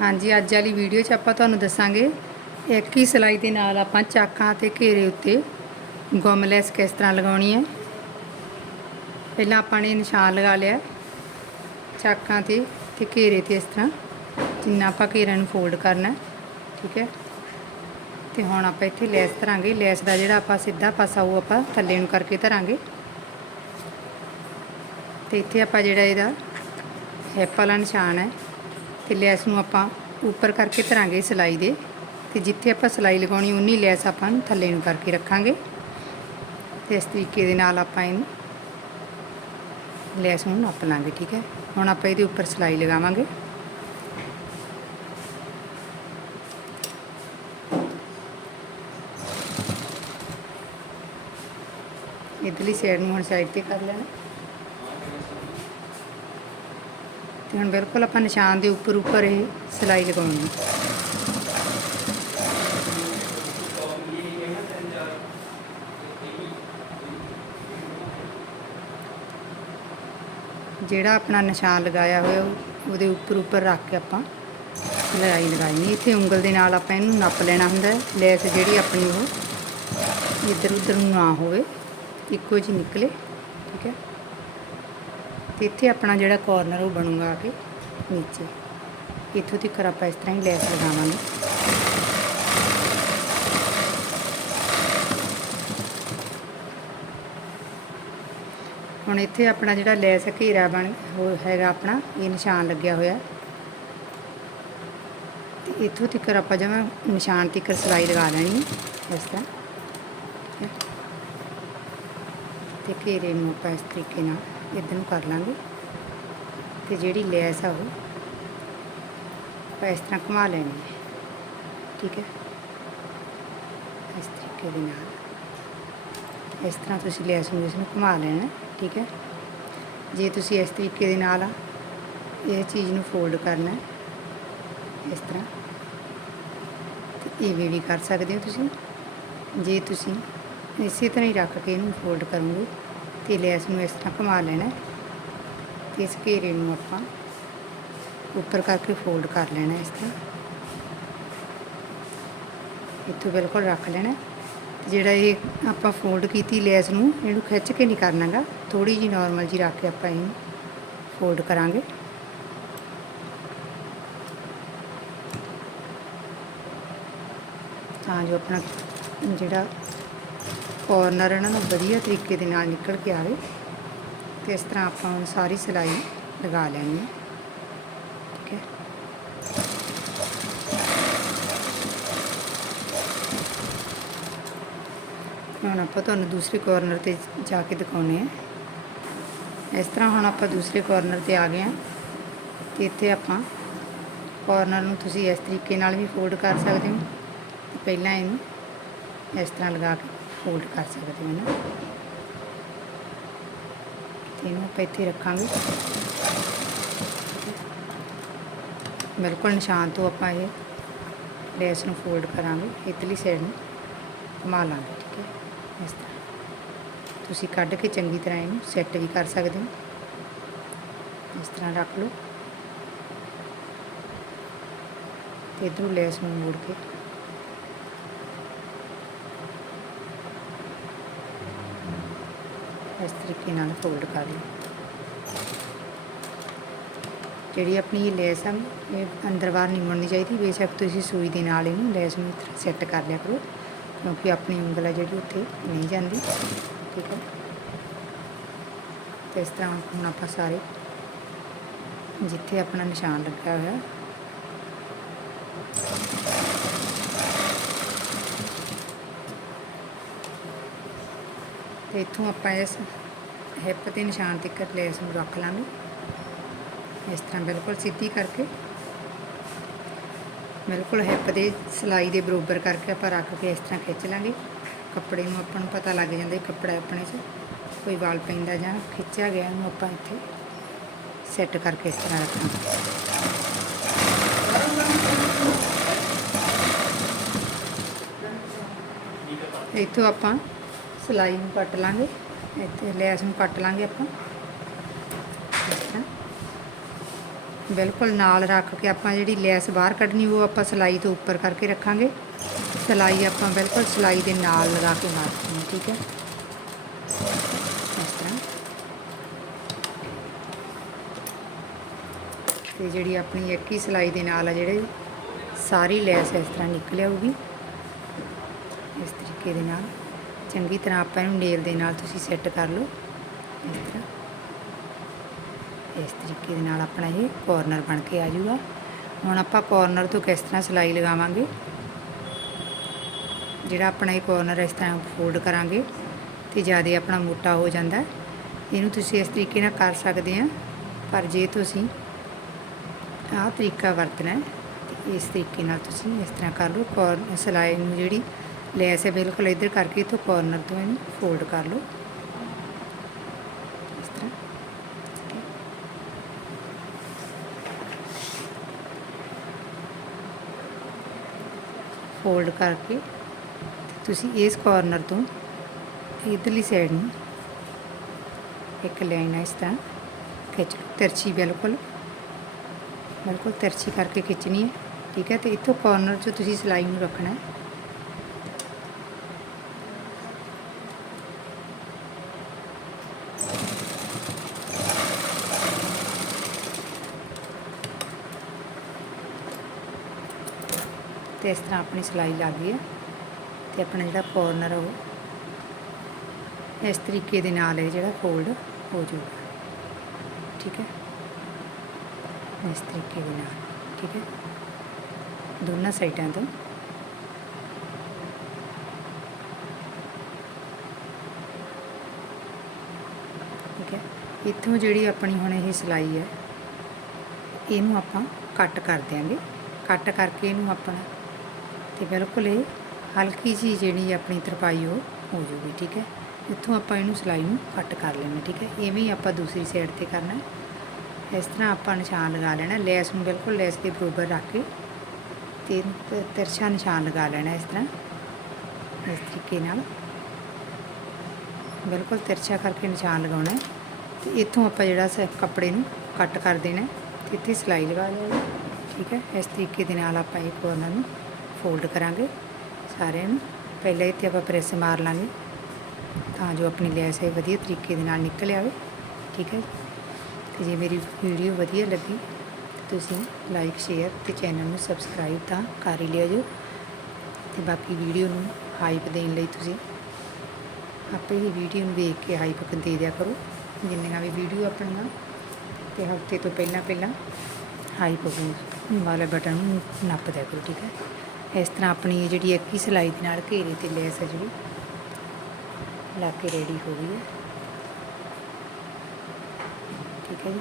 ਹਾਂਜੀ, ਅੱਜ ਵਾਲੀ ਵੀਡੀਓ 'ਚ ਆਪਾਂ ਤੁਹਾਨੂੰ ਦੱਸਾਂਗੇ, ਇੱਕ ਹੀ ਸਿਲਾਈ ਦੇ ਨਾਲ ਆਪਾਂ ਚਾਕਾਂ ਤੇ ਘੇਰੇ ਉੱਤੇ ਗੁੰਮਲੈਸ ਕਿਸ ਤਰ੍ਹਾਂ ਲਗਾਉਣੀ ਹੈ। ਪਹਿਲਾਂ ਆਪਾਂ ਨੇ ਨਿਸ਼ਾਨ ਲਗਾ ਲਿਆ, ਚਾਕਾਂ ਤੇ ਤੇ ਘੇਰੇ ਤੇ ਇਸ ਤਰ੍ਹਾਂ, ਜਿੰਨਾ ਆਪਾਂ ਘੇਰਾਂ ਨੂੰ ਫੋਲਡ ਕਰਨਾ ਠੀਕ ਹੈ। ਤੇ ਹੁਣ ਆਪਾਂ ਇੱਥੇ ਲੈਸ ਧਰਾਂਗੇ, ਲੈਸ ਦਾ ਜਿਹੜਾ ਆਪਾਂ ਸਿੱਧਾ ਪਾਸਾ ਉਹ ਆਪਾਂ ਥੱਲੇ ਨੂੰ ਕਰਕੇ ਧਰਾਂਗੇ। ਤੇ ਇੱਥੇ ਆਪਾਂ ਜਿਹੜਾ ਇਹਦਾ ਹੈਪ ਵਾਲਾ ਨਿਸ਼ਾਨ ਹੈ ਤੇ ਲੈਸ ਨੂੰ ਆਪਾਂ ਉੱਪਰ ਕਰਕੇ ਧਰਾਂਗੇ ਸਿਲਾਈ ਦੇ। ਤੇ ਜਿੱਥੇ ਆਪਾਂ ਸਿਲਾਈ ਲਗਾਉਣੀ, ਉਨੀ ਲੈਸ ਆਪਾਂ ਨੂੰ ਥੱਲੇ ਨੂੰ ਕਰਕੇ ਰੱਖਾਂਗੇ। ਤੇ ਇਸ ਤਰੀਕੇ ਦੇ ਨਾਲ ਆਪਾਂ ਇਹਨੂੰ ਲੈਸ ਨੂੰ ਨਾਪ ਲਾਂਗੇ, ਠੀਕ ਹੈ? ਹੁਣ ਆਪਾਂ ਇਹਦੇ ਉੱਪਰ ਸਿਲਾਈ ਲਗਾਵਾਂਗੇ। ਇਧਰਲੀ ਸਾਈਡ ਨੂੰ ਹੁਣ ਸਾਈਡ ਤੇ ਕਰ ਲੈਣਾ। ਤੇ ਹੁਣ ਬਿਲਕੁਲ ਆਪਾਂ ਨਿਸ਼ਾਨ ਦੇ ਉੱਪਰ ਉੱਪਰ ਇਹ ਸਿਲਾਈ ਲਗਾਉਣੀ ਜਿਹੜਾ ਆਪਣਾ ਨਿਸ਼ਾਨ ਲਗਾਇਆ ਹੋਇਆ, ਉਹਦੇ ਉੱਪਰ ਉੱਪਰ ਰੱਖ ਕੇ ਆਪਾਂ ਲੜਾਈ ਲਗਾਈ ਇੱਥੇ ਉਂਗਲ ਦੇ ਨਾਲ ਆਪਾਂ ਇਹਨੂੰ ਨੱਪ ਲੈਣਾ ਹੁੰਦਾ ਲੈਸ ਜਿਹੜੀ ਆਪਣੀ ਉਹ ਇੱਧਰ ਉੱਧਰ ਨੂੰ ਨਾ ਹੋਵੇ। ਇੱਕੋ ਜਿਹੀ ਨਿਕਲੇ, ਠੀਕ ਹੈ। ਤੇ ਇੱਥੇ ਆਪਣਾ ਜਿਹੜਾ ਕਾਰਨਰ ਉਹ ਬਣੂਗਾ ਆ ਕੇ ਨੀਚੇ। ਇੱਥੋਂ ਤੱਕ ਆਪਾਂ ਇਸ ਤਰ੍ਹਾਂ ਹੀ ਲੈਸ ਲਗਾਵਾਂਗੇ ਹੁਣ ਇੱਥੇ ਆਪਣਾ ਜਿਹੜਾ ਲੈਸ ਘੇਰਾ ਬਣ ਹੈਗਾ ਆਪਣਾ, ਇਹ ਨਿਸ਼ਾਨ ਲੱਗਿਆ ਹੋਇਆ। ਤੇ ਇੱਥੋਂ ਤੱਕ ਆਪਾਂ ਜਿਵੇਂ ਨਿਸ਼ਾਨ ਤੱਕ ਸਿਲਾਈ ਲਗਾ ਲੈਣੀ ਇਸ ਤਰ੍ਹਾਂ। ਠੀਕ ਤੇ ਘੇਰੇ ਨੂੰ ਆਪਾਂ ਇਸ ਤਰੀਕੇ ਨਾਲ ਇੱਧਰ ਨੂੰ ਕਰ ਲਾਂਗੇ। ਤੇ ਜਿਹੜੀ ਲੈਸ ਆ ਉਹ ਆਪਾਂ ਇਸ ਤਰ੍ਹਾਂ ਘੁਮਾ ਲੈਣੀ ਹੈ। ਠੀਕ ਹੈ? ਇਸ ਤਰੀਕੇ ਦੇ ਨਾਲ। ਇਸ ਤਰ੍ਹਾਂ ਤੁਸੀਂ ਲੈਸ ਨੂੰ ਇਸ ਨੂੰ ਘੁਮਾ ਲੈਣਾ, ਠੀਕ ਹੈ? ਜੇ ਤੁਸੀਂ ਇਸ ਤਰੀਕੇ ਦੇ ਨਾਲ ਇਹ ਚੀਜ਼ ਨੂੰ ਫੋਲਡ ਕਰਨਾ, ਇਸ ਤਰ੍ਹਾਂ। ਤੇ ਇਹ ਵੀ ਕਰ ਸਕਦੇ ਹੋ ਤੁਸੀਂ। ਜੇ ਤੁਸੀਂ ਇਸੇ ਤਰ੍ਹਾਂ ਹੀ ਰੱਖ ਕੇ ਇਹਨੂੰ ਫੋਲਡ ਕਰੋਗੇ ਤੇ ਲੈਸ ਨੂੰ ਇਸ ਤਰ੍ਹਾਂ ਘੁਮਾ ਲੈਣਾ ਹੈ। ਤੇ ਇਸ ਘੇਰੇ ਨੂੰ ਆਪਾਂ ਉੱਪਰ ਕਰਕੇ ਫੋਲਡ ਕਰ ਲੈਣਾ ਇਸ ਤਰ੍ਹਾਂ। ਇੱਥੋਂ ਬਿਲਕੁਲ ਰੱਖ ਲੈਣਾ ਹੈ। ਜਿਹੜਾ ਇਹ ਆਪਾਂ ਫੋਲਡ ਕੀਤੀ ਲੈਸ ਨੂੰ, ਇਹਨੂੰ ਖਿੱਚ ਕੇ ਨਹੀਂ ਕਰਨਾਗਾ ਥੋੜੀ ਜੀ ਨਾਰਮਲ ਜੀ ਰੱਖ ਕੇ ਆਪਾਂ ਇਹਨੂੰ ਫੋਲਡ ਕਰਾਂਗੇ। ਤਾਂ ਜੋ ਆਪਣਾ ਜਿਹੜਾ ਕੋਰਨਰ ਇਹਨਾਂ ਨੂੰ ਵਧੀਆ ਤਰੀਕੇ ਦੇ ਨਾਲ ਨਿਕਲ ਕੇ ਆਵੇ। ਤੇ ਇਸ ਤਰ੍ਹਾਂ ਆਪਾਂ ਹੁਣ ਸਾਰੀ ਸਿਲਾਈ ਲਗਾ ਲੈਣੀ ਹੈ। ਠੀਕ ਹੈ। ਹੁਣ ਆਪਾਂ ਤੁਹਾਨੂੰ ਦੂਸਰੇ ਕੋਰਨਰ ਤੇ ਜਾ ਕੇ ਦਿਖਾਉਨੇ ਆ ਇਸ ਤਰ੍ਹਾਂ ਹੁਣ ਆਪਾਂ ਦੂਸਰੇ ਕੋਰਨਰ ਤੇ ਆ ਗਏ ਆ ਤੇ ਇੱਥੇ ਆਪਾਂ ਕੋਰਨਰ ਨੂੰ ਤੁਸੀਂ ਇਸ ਤਰੀਕੇ ਨਾਲ ਵੀ ਫੋਲਡ ਕਰ ਸਕਦੇ ਹੋ। ਪਹਿਲਾਂ ਇਹਨੂੰ ਇਸ ਤਰ੍ਹਾਂ ਲਗਾ ਕੇ। ਫੋਲਡ ਕਰ ਸਕਦੇ ਹੋ ਨਾ। ਤੇ ਇਹਨੂੰ ਆਪਾਂ ਇੱਥੇ ਰੱਖਾਂਗੇ। ਬਿਲਕੁਲ ਨਿਸ਼ਾਨ ਤੋਂ ਆਪਾਂ ਇਹ ਲੈਸ ਨੂੰ ਫੋਲਡ ਕਰਾਂਗੇ ਇਤਲੀ ਸਾਈਡ ਨੂੰ ਘੁਮਾ ਲਾਂਗੇ, ਠੀਕ ਹੈ। ਇਸ ਤਰ੍ਹਾਂ। ਤੁਸੀਂ ਕੱਢ ਕੇ ਚੰਗੀ ਤਰ੍ਹਾਂ ਇਹਨੂੰ ਸੈੱਟ ਵੀ ਕਰ ਸਕਦੇ ਹੋ। ਇਸ ਤਰ੍ਹਾਂ ਰੱਖ ਲਓ। ਤੇ ਇਧਰੋਂ ਲੈਸ ਨੂੰ ਮੋੜ ਕੇ ਇਸ ਤਰੀਕੇ ਨਾਲ ਫੋਲਡ ਕਰ ਲਓ ਜਿਹੜੀ ਆਪਣੀ ਇਹ ਲੈਸ ਆ, ਇਹ ਅੰਦਰ ਬਾਹਰ ਨਹੀਂ ਮੁੜਨੀ ਚਾਹੀਦੀ। ਬੇਸ਼ੱਕ ਤੁਸੀਂ ਸੂਈ ਦੇ ਨਾਲ ਇਹਨੂੰ ਲੈਸ ਨੂੰ ਸੈੱਟ ਕਰ ਲਿਆ ਕਰੋ, ਕਿਉਂਕਿ ਆਪਣੀ ਉਂਗਲ ਆ ਜਿਹੜੀ ਉੱਥੇ ਨਹੀਂ ਜਾਂਦੀ। ਠੀਕ ਹੈ। ਤੇ ਇਸ ਤਰ੍ਹਾਂ ਹੁਣ ਆਪਾਂ ਸਾਰੇ ਜਿੱਥੇ ਆਪਣਾ ਨਿਸ਼ਾਨ ਲੱਗਾ ਹੋਇਆ ਤੇ ਇੱਥੋਂ ਆਪਾਂ ਇਸ ਹਿੱਪ ਤੇ ਨਿਸ਼ਾਨ ਤੱਕ ਲੈਸ ਨੂੰ ਰੱਖ ਲਾਂਗੇ। ਇਸ ਤਰ੍ਹਾਂ ਬਿਲਕੁਲ ਸਿੱਧੀ ਕਰਕੇ। ਬਿਲਕੁਲ ਹਿੱਪ ਦੇ ਸਿਲਾਈ ਦੇ ਬਰੋਬਰ ਕਰਕੇ ਆਪਾਂ ਰੱਖ ਕੇ ਇਸ ਤਰ੍ਹਾਂ ਖਿੱਚ ਲਾਂਗੇ। ਕੱਪੜੇ ਨੂੰ ਆਪਾਂ ਨੂੰ ਪਤਾ ਲੱਗ ਜਾਂਦਾ ਇਹ ਕੱਪੜਾ ਆਪਣੇ 'ਚ। ਕੋਈ ਵਾਲ ਪੈਂਦਾ ਜਾਂ ਖਿੱਚਿਆ ਗਿਆ ਉਹਨੂੰ ਆਪਾਂ ਇੱਥੇ ਸੈੱਟ ਕਰਕੇ ਇਸ ਤਰ੍ਹਾਂ ਰੱਖਾਂਗੇ ਇੱਥੋਂ ਆਪਾਂ ਸਿਲਾਈ ਨੂੰ ਕੱਟ ਲਾਂਗੇ, ਇੱਥੇ ਲੈਸ ਨੂੰ ਕੱਟ ਲਾਂਗੇ ਆਪਾਂ। ਇਸ ਤਰ੍ਹਾਂ ਬਿਲਕੁਲ ਨਾਲ ਰੱਖ ਕੇ ਆਪਾਂ ਜਿਹੜੀ ਲੈਸ ਬਾਹਰ ਕੱਢਣੀ, ਉਹ ਆਪਾਂ ਸਲਾਈ ਤੋਂ ਉੱਪਰ ਕਰਕੇ ਰੱਖਾਂਗੇ। ਸਲਾਈ ਆਪਾਂ ਬਿਲਕੁਲ ਸਲਾਈ ਦੇ ਨਾਲ ਲਗਾ ਕੇ ਮਾਰਨੀ ਠੀਕ ਹੈ। ਇਸ ਤਰ੍ਹਾਂ। ਤੇ ਜਿਹੜੀ ਆਪਣੀ ਇੱਕ ਹੀ ਸਲਾਈ ਦੇ ਨਾਲ ਆ ਜਿਹੜੇ, ਸਾਰੀ ਲੈਸ ਇਸ ਤਰ੍ਹਾਂ ਨਿਕਲ ਆਊਗੀ। ਇਸ ਤਰੀਕੇ ਦੇ ਨਾਲ। ਚੰਗੀ ਤਰ੍ਹਾਂ ਆਪਾਂ ਇਹਨੂੰ ਨੇਲ ਦੇ ਨਾਲ ਤੁਸੀਂ ਸੈੱਟ ਕਰ ਲਓ। ਇਸ ਤਰ੍ਹਾਂ। ਇਸ ਤਰੀਕੇ ਦੇ ਨਾਲ ਆਪਣਾ ਇਹ ਕੋਰਨਰ ਬਣ ਕੇ ਆ ਜਾਊਗਾ। ਹੁਣ ਆਪਾਂ ਕੋਰਨਰ ਤੋਂ ਕਿਸ ਤਰ੍ਹਾਂ ਸਿਲਾਈ ਲਗਾਵਾਂਗੇ? ਜਿਹੜਾ ਆਪਣਾ ਇਹ ਕੋਰਨਰ ਇਸ ਤਰ੍ਹਾਂ ਫੋਲਡ ਕਰਾਂਗੇ ਤੇ ਜ਼ਿਆਦਾ ਆਪਣਾ ਮੋਟਾ ਹੋ ਜਾਂਦਾ। ਇਹਨੂੰ ਤੁਸੀਂ ਇਸ ਤਰੀਕੇ ਨਾਲ ਕਰ ਸਕਦੇ ਆ। ਪਰ ਜੇ ਤੁਸੀਂ ਆਹ ਤਰੀਕਾ ਵਰਤਣਾ ਹੈ ਇਸ ਤਰੀਕੇ ਨਾਲ ਤੁਸੀਂ ਇਸ ਤਰ੍ਹਾਂ ਕਰ ਲਓ। ਕੋਰ ਸਿਲਾਈ ਨੂੰ ਜਿਹੜੀ ਲੈਸ ਹੈ ਬਿਲਕੁਲ ਇੱਧਰ ਕਰਕੇ ਤੋਂ ਕਾਰਨਰ ਤੋਂ ਇਹਨੂੰ ਫੋਲਡ ਕਰ ਲਓ। ਇਸ ਤਰ੍ਹਾਂ। ਫੋਲਡ ਕਰਕੇ ਤੁਸੀਂ ਇਸ ਕਾਰਨਰ ਤੋਂ ਇਧਰਲੀ ਸਾਈਡ ਨੂੰ ਇੱਕ ਲਾਈਨ ਇਸ ਤਰ੍ਹਾਂ ਖਿੱਚ ਲਓ। ਤਿਰਛੀ ਬਿਲਕੁਲ ਬਿਲਕੁਲ ਤਿਰਛੀ ਕਰਕੇ ਖਿੱਚਣੀ ਹੈ, ਠੀਕ ਹੈ? ਤੇ ਇੱਥੋਂ ਕਾਰਨਰ 'ਚੋਂ ਤੁਸੀਂ ਸਿਲਾਈ ਨੂੰ ਰੱਖਣਾ ਹੈ। ਤੇ ਇਸ ਤਰ੍ਹਾਂ ਆਪਣੀ ਸਿਲਾਈ ਲੱਗ ਗਈ ਹੈ ਤੇ ਆਪਣਾ ਜਿਹੜਾ ਕੋਰਨਰ ਉਹ ਇਸ ਤਰੀਕੇ ਦੇ ਨਾਲ ਇਹ ਜਿਹੜਾ ਫੋਲਡ ਹੋ ਜਾਊਗਾ। ਠੀਕ ਹੈ? ਇਸ ਤਰੀਕੇ ਦੇ ਨਾਲ, ਠੀਕ ਹੈ? ਦੋਨਾਂ ਸਾਈਡਾਂ ਤੋਂ ਠੀਕ ਹੈ? ਇੱਥੋਂ ਜਿਹੜੀ ਆਪਣੀ ਹੁਣ ਇਹ ਸਿਲਾਈ ਹੈ, ਇਹਨੂੰ ਆਪਾਂ ਕੱਟ ਕਰ ਦਿਆਂਗੇ। ਕੱਟ ਕਰਕੇ ਇਹਨੂੰ ਆਪਣਾ ਤੇ ਬਿਲਕੁਲ ਇਹ ਹਲਕੀ ਜੀ ਜਿਹੜੀ ਆਪਣੀ ਤਰਪਾਈ ਉਹ ਹੋ ਜੂਗੀ ਠੀਕ ਹੈ? ਇੱਥੋਂ ਆਪਾਂ ਇਹਨੂੰ ਸਿਲਾਈ ਨੂੰ ਕੱਟ ਕਰ ਲੈਣਾ ਠੀਕ ਹੈ? ਇਵੇਂ ਹੀ ਆਪਾਂ ਦੂਸਰੀ ਸਾਈਡ ਤੇ ਕਰਨਾ ਇਸ ਤਰ੍ਹਾਂ ਆਪਾਂ ਨਿਸ਼ਾਨ ਲਗਾ ਲੈਣਾ, ਲੈਸ ਨੂੰ ਬਿਲਕੁਲ ਲੈਸ ਦੇ ਬਰੋਬਰ ਰੱਖ ਕੇ ਤੇ ਤ- ਤਿਰਛਾ ਨਿਸ਼ਾਨ ਲਗਾ ਲੈਣਾ ਇਸ ਤਰ੍ਹਾਂ, ਇਸ ਤਰੀਕੇ ਨਾਲ। ਬਿਲਕੁਲ ਤਿਰਛਾ ਕਰਕੇ ਨਿਸ਼ਾਨ ਲਗਾਉਣਾ ਹੈ ਤੇ ਇੱਥੋਂ ਆਪਾਂ ਜਿਹੜਾ ਸ, ਕੱਪੜੇ ਨੂੰ ਕੱਟ ਕਰ ਦੇਣਾ ਹੈ ਇੱਥੇ ਸਿਲਾਈ ਲਗਾ ਲੈਣੀ ਠੀਕ ਹੈ? ਇਸ ਤਰੀਕੇ ਦੇ ਨਾਲ ਆਪਾਂ ਇਹ ਕੋਰਨਰ ਨੂੰ ਫੋਲਡ ਕਰਾਂਗੇ ਸਾਰਿਆਂ ਨੂੰ। ਪਹਿਲਾਂ ਇੱਥੇ ਆਪਾਂ ਪ੍ਰੈਸ ਮਾਰ ਲਾਂਗੇ ਤਾਂ ਜੋ ਆਪਣੀ ਲੈਸ ਹੈ ਵਧੀਆ ਤਰੀਕੇ ਦੇ ਨਾਲ ਨਿਕਲ ਆਵੇ। ਠੀਕ ਹੈ ਤੇ ਜੇ ਮੇਰੀ ਵੀਡੀਓ ਵਧੀਆ ਲੱਗੀ ਤਾਂ ਤੁਸੀਂ ਲਾਈਕ, ਸ਼ੇਅਰ ਤੇ ਚੈਨਲ ਨੂੰ ਸਬਸਕ੍ਰਾਈਬ ਤਾਂ ਕਰ ਹੀ ਲਿਆ ਜੋ। ਤੇ ਬਾਕੀ ਵੀਡੀਓ ਨੂੰ ਹਾਈਪ ਦੇਣ ਲਈ ਤੁਸੀਂ ਆਪੇ ਹੀ ਵੀਡੀਓ ਨੂੰ ਵੇਖ ਕੇ ਹਾਈਪ ਦੇ ਦਿਆ ਕਰੋ। ਜਿੰਨੀਆਂ ਵੀ ਵੀਡੀਓ ਆਪਣੀਆਂ ਤੇ ਹਫ਼ਤੇ ਤੋਂ ਪਹਿਲਾਂ ਪਹਿਲਾਂ ਹਾਈਪ ਵਾਲਾ ਬਟਨ ਨੂੰ ਨੱਪ ਦਿਆ ਕਰੋ, ਠੀਕ ਹੈ। ਇਸ ਤਰ੍ਹਾਂ ਆਪਣੀ ਜਿਹੜੀ ਇੱਕ ਹੀ ਸਿਲਾਈ ਦੇ ਨਾਲ ਘੇਰੇ ਤੇ ਲੈਸ ਹੈ ਜਿਹੜੀ, ਲਾ ਕੇ ਰੈਡੀ ਹੋ ਗਈ ਹੈ। ਠੀਕ ਹੈ ਜੀ।